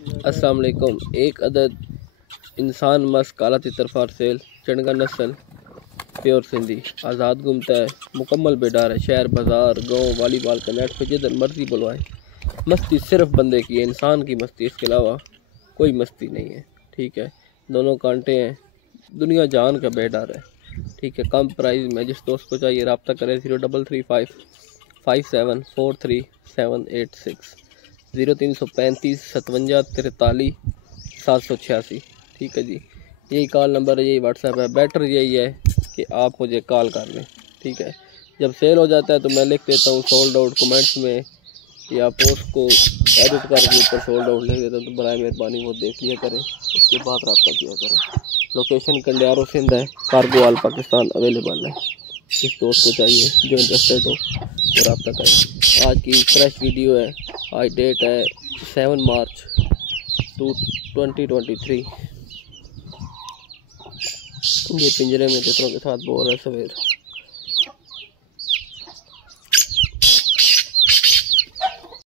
अस्सलाम वालेकुम। एक अदद इंसान मस काला तितर फॉर सेल, चंडगा नस्ल, प्योर सिंधी, आज़ाद घूमता है, मुकम्मल बेडार है। शहर बाज़ार गांव वॉलीबॉल का नेट पे जिधर मर्जी बुलवाएं। मस्ती सिर्फ बंदे की है, इंसान की मस्ती, इसके अलावा कोई मस्ती नहीं है। ठीक है, दोनों कांटे हैं, दुनिया जान का बेडार है। ठीक है, कम प्राइस में जिस दोस्त को चाहिए रब्ता करें 033557433786 0335 57 43 786। ठीक है जी, यही कॉल नंबर है, यही व्हाट्सएप है। बेटर यही है कि आप मुझे कॉल कर लें। ठीक है, जब सेल हो जाता है तो मैं लिख देता हूँ सोल्ड आउट कमेंट्स में, या पोस्ट को एडिट करके ऊपर सोल्ड आउट लिख देता हूँ। तो बराए मेहरबानी वो देख लिया करें, उसके बाद रब्ता किया करें। लोकेशन कंडियारो सिंध है, कार्गो ऑल पाकिस्तान अवेलेबल है। जिस दोस्त को चाहिए जो इंटरेस्टेड हो वो रब्ता करें। आज की फ्रेश वीडियो है, आज डेट है 7 मार्च 2023। ये पिंजरे में तितरों के साथ बोल रहे सवेर।